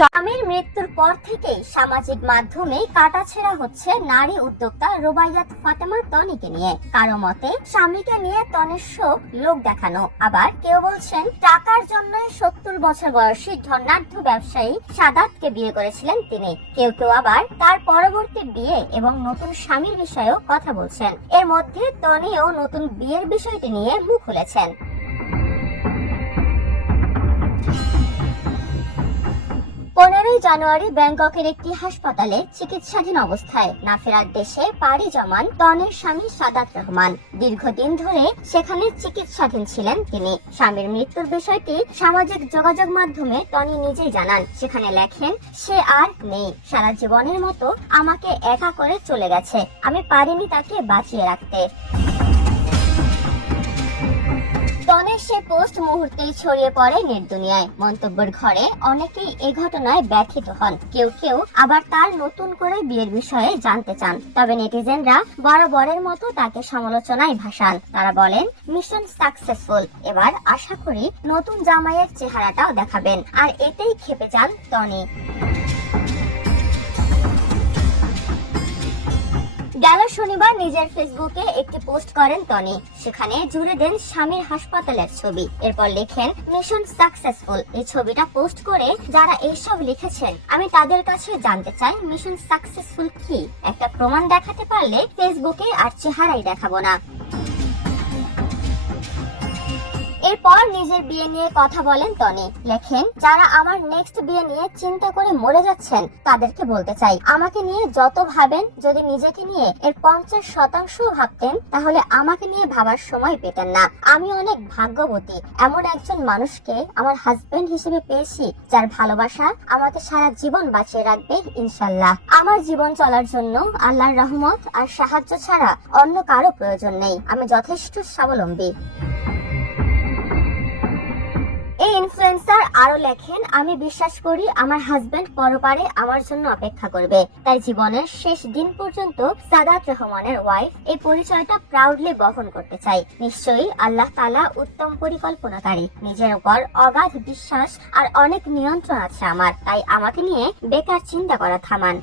जाऊं মৃত্যুর পর থেকেই সামাজিক মাধ্যমে কাটাছেড়া হচ্ছে নারী উদ্যোক্তা রোবাইয়াত ফাতেমা তনিকে নিয়ে। কারও মতে, স্বামীকে নিয়ে তনের শোক লোক দেখানো। আবার কেউ বলছেন, টাকার জন্য সত্তর বছর বয়সী ধনাঢ্য ব্যবসায়ী সাদাতকে বিয়ে করেছিলেন তিনি। কেউ কেউ আবার তার পরবর্তী বিয়ে এবং নতুন স্বামীর বিষয়েও কথা বলছেন। এর মধ্যে তনিও নতুন বিয়ের বিষয়টি নিয়ে মুখ খুলেছেন। জানুয়ারি ব্যাংককের একটি হাসপাতালে চিকিৎসাধীন অবস্থায় না ফেরার দেশে পাড়ি জমান তনের স্বামী সাদাত রহমান। দীর্ঘদিন ধরে সেখানে চিকিৎসাধীন ছিলেন তিনি। স্বামীর মৃত্যুর বিষয়টি সামাজিক যোগাযোগ মাধ্যমে টনি নিজেই জানান। সেখানে লেখেন, সে আর নেই। সারা জীবনের মতো আমাকে একা করে চলে গেছে। আমি পারিনি তাকে বাঁচিয়ে রাখতে। সে পোস্ট মুহূর্তেই ছড়িয়ে পড়ে নেট দুনিয়ায়। মন্তব্যের ঘরে অনেকেই এ ঘটনায় ব্যথিত হন। কেউ কেউ আবার তার নতুন করে বিয়ের বিষয়ে জানতে চান। তবে নেটিজেনরা বরাবরের মতো তাকে সমালোচনায় ভাসান। তারা বলেন, মিশন সাকসেসফুল। এবার আশা করি নতুন জামাইয়ের চেহারাটাও দেখাবেন। আর এতেই খেপে যান টনি। গেল শনিবার নিজের ফেসবুকে একটি পোস্ট করেন টনি। সেখানে জুড়ে দেন স্বামীর হাসপাতালের ছবি। এরপর লেখেন মিশন সাকসেসফুল এই ছবিটা পোস্ট করে যারা এইসব লিখেছেন, আমি তাদের কাছে জানতে চাই মিশন সাকসেসফুল কি? একটা প্রমাণ দেখাতে পারলে ফেসবুকে আর চেহারাই দেখাবো না। এরপর নিজের বিয়ে নিয়ে কথা বলেন টনি। লেখেন, যারা আমার নেক্সট বিয়ে নিয়ে চিন্তা করে মরে যাচ্ছেন, তাদেরকে বলতে চাই। আমাকে নিয়ে যত ভাবেন, যদি নিজেকে নিয়ে এর পঞ্চাশ শতাংশ ভাবতেন, তাহলে আমাকে নিয়ে ভাবার সময় পেতেন না। আমি অনেক ভাগ্যবতী। এমন একজন মানুষকে আমার হাজবেন্ড হিসেবে পেয়েছি, যার ভালোবাসা আমাকে সারা জীবন বাঁচিয়ে রাখবে, ইনশাল্লাহ। আমার জীবন চলার জন্য আল্লাহর রহমত আর সাহায্য ছাড়া অন্য কারও প্রয়োজন নেই। আমি যথেষ্ট স্বাবলম্বী। এই ইনফ্লুয়েন্সার আরও লেখেন, আমি বিশ্বাস করি আমার হাজবেন্ড পরপারে আমার জন্য অপেক্ষা করবে। তাই জীবনের শেষ দিন পর্যন্ত সাদাত রহমানের ওয়াইফ এই পরিচয়টা প্রাউডলি বহন করতে চাই নিশ্চয়ই আল্লাহ তালা উত্তম পরিকল্পনাকারী। নিজের উপর অগাধ বিশ্বাস আর অনেক নিয়ন্ত্রণ আছে আমার। তাই আমাকে নিয়ে বেকার চিন্তা করা থামান।